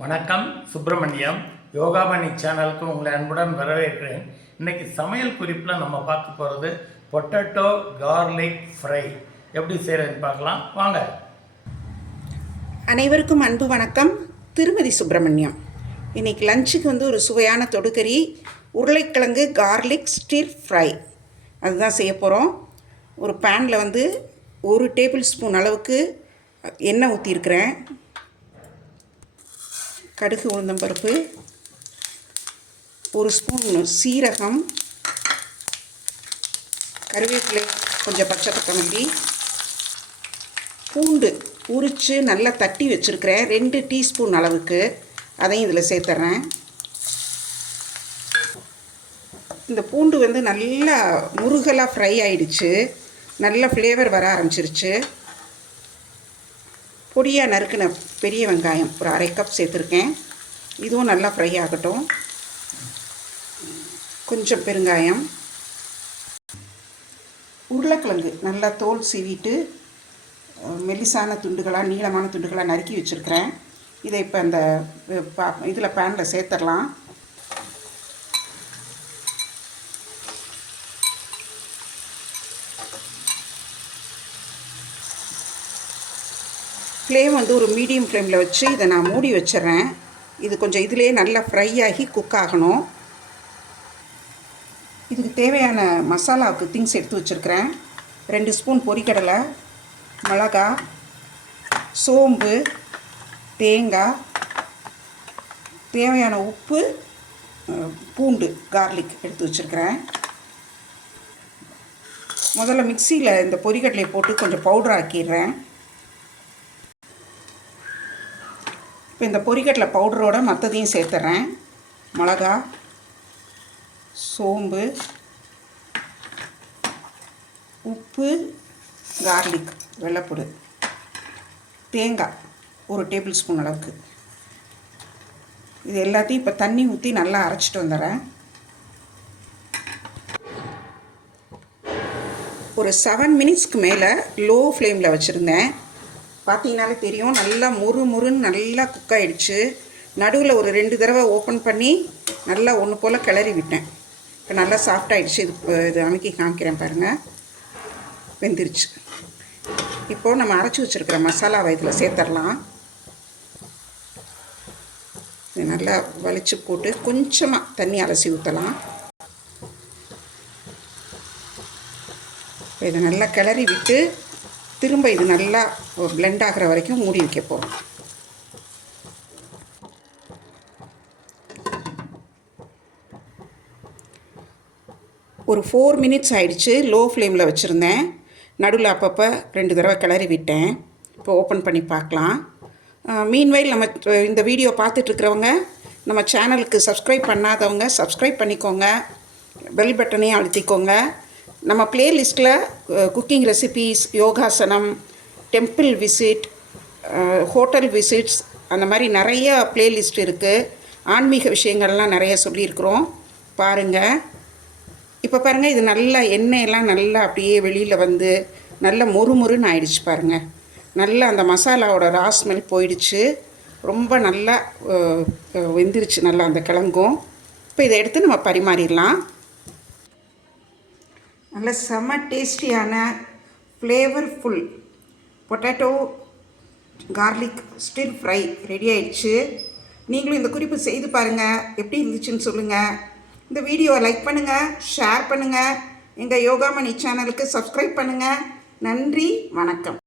வணக்கம் சுப்பிரமணியம். யோகாமணி சேனலுக்கு உங்களை அன்புடன் வரவேற்கிறேன். இன்னைக்கு சமையல் குறிப்பில் நம்ம பார்க்க போகிறது பொட்டேட்டோ கார்லிக் ஃப்ரை. எப்படி செய்கிறதுன்னு பார்க்கலாம். வாங்க. அனைவருக்கும் அன்பு வணக்கம். திருமதி சுப்பிரமணியம். இன்னைக்கு லஞ்சுக்கு வந்து ஒரு சுவையான தொடுக்கறி உருளைக்கிழங்கு கார்லிக் ஸ்டீர் ஃப்ரை. அதுதான் செய்ய போகிறோம் ஒரு பேனில் வந்து ஒரு டேபிள் ஸ்பூன் அளவுக்கு எண்ணெய் ஊற்றிருக்கிறேன் கடுகு உளுந்தம்பருப்பு ஒரு ஸ்பூன் சீரகம் கருவேப்பிலை கொஞ்சம் பச்சை கொத்தமல்லி பூண்டு உரித்து நல்லா தட்டி வச்சுருக்கிறேன். ரெண்டு டீஸ்பூன் அளவுக்கு. அதையும் இதில் சேர்த்துட்றேன் இந்த பூண்டு வந்து நல்லா முருகலாக ஃப்ரை ஆயிடுச்சு. நல்ல ஃப்ளேவர் வர ஆரம்பிச்சிருச்சு. பொடியாக நறுக்கின பெரிய வெங்காயம் ஒரு அரை கப் சேர்த்துருக்கேன். இதுவும் நல்லா ஃப்ரை ஆகட்டும். கொஞ்சம் பெருங்காயம். உருளைக்கிழங்கு நல்லா தோல் சீவிட்டு மெல்லிசான துண்டுகளாக நீளமான துண்டுகளாக நறுக்கி வச்சுருக்கிறேன். இதை இப்போ அந்த இதில் பேனில் சேர்த்துடலாம் ஃப்ளேம் வந்து ஒரு மீடியம் ஃப்ளேமில் வச்சு இதை நான் மூடி வச்சிடுறேன். இது கொஞ்சம் இதிலே நல்லா ஃப்ரை ஆகி குக் ஆகணும். இதுக்கு தேவையான மசாலாவுக்கு திங்ஸ் எடுத்து வச்சுருக்கிறேன். ரெண்டு ஸ்பூன் பொரிக்கடலை மிளகா சோம்பு தேங்காய் தேவையான உப்பு பூண்டு கார்லிக் எடுத்து வச்சுருக்கிறேன். முதல்ல மிக்சியில் இந்த பொரிக்கடலையை போட்டு கொஞ்சம் பவுடர் ஆக்கிடுறேன். இப்போ இந்த பொரிக்கட்டில் பவுடரோட மற்றதையும் சேர்த்துறேன். மிளகா சோம்பு உப்பு கார்லிக் வெள்ளைப்பூடு தேங்காய் ஒரு டேபிள் ஸ்பூன் அளவுக்கு. இது எல்லாத்தையும் இப்போ தண்ணி ஊற்றி நல்லா அரைச்சிட்டு வந்துடுறேன். ஒரு செவன் மினிட்ஸ்க்கு மேலே லோ ஃப்ளேமில் வச்சுருந்தேன். பார்த்தீங்கனாலே தெரியும். நல்லா முறு முறுன்னு நல்லா குக் ஆகிடுச்சு நடுவில் ஒரு ரெண்டு தடவை ஓப்பன் பண்ணி நல்லா ஒன்று போல் கிளறி விட்டேன். இப்போ நல்லா சாஃப்ட் ஆயிடுச்சு. இது இது அமைக்கி காமிக்கிறேன் பாருங்கள் வெந்துருச்சு. இப்போது நம்ம அரைச்சி வச்சுருக்கிற மசாலாவை இதில் சேர்த்துடலாம் இது நல்லா வலிச்சு போட்டு கொஞ்சமாக தண்ணி அலசி ஊற்றலாம் இதை நல்லா கிளறி விட்டு திரும்ப இது நல்லா பிளெண்ட் ஆகிற வரைக்கும் மூடி வைக்க போகிறோம் ஒரு ஃபோர் மினிட்ஸ் ஆயிடுச்சு லோ ஃப்ளேமில் வச்சுருந்தேன். நடுவில் அப்பப்போ ரெண்டு தடவை கிளறி விட்டேன். இப்போ ஓப்பன் பண்ணி பார்க்கலாம். மீன்வைல் நம்ம இந்த வீடியோ பார்த்துட்ருக்கிறவங்க நம்ம சேனலுக்கு சப்ஸ்கிரைப் பண்ணாதவங்க சப்ஸ்கிரைப் பண்ணிக்கோங்க. பெல் பட்டனையும் அழுத்திக்கோங்க. நம்ம பிளேலிஸ்ட்டில் குக்கிங் ரெசிபீஸ் யோகாசனம் டெம்பிள் விசிட் ஹோட்டல் விசிட்ஸ் அந்த மாதிரி நிறைய பிளேலிஸ்ட் இருக்குது ஆன்மீக விஷயங்கள்லாம் நிறைய சொல்லியிருக்கிறோம். பாருங்கள் இப்போ பாருங்கள் இது நல்லா எண்ணெயெல்லாம் நல்லா அப்படியே வெளியில் வந்து நல்ல மொறு மொறுன்னு ஆயிடுச்சு பாருங்கள் நல்லா அந்த மசாலாவோட ரா ஸ்மெல் போயிடுச்சு. ரொம்ப நல்லா வெந்துருச்சு நல்லா அந்த கிழங்கும். இப்போ இதை எடுத்து நம்ம பரிமாறிடலாம். நல்ல செம்ம டேஸ்டியான flavourful potato garlic stir fry ready ஆயிடுச்சு. நீங்களும் இந்த குறிப்பு செய்து பாருங்கள் எப்படி இருந்துச்சுன்னு சொல்லுங்கள் இந்த வீடியோவை லைக் பண்ணுங்கள் ஷேர் பண்ணுங்கள் எங்கள் யோகாமணி சேனலுக்கு சப்ஸ்கிரைப் பண்ணுங்கள் நன்றி வணக்கம்.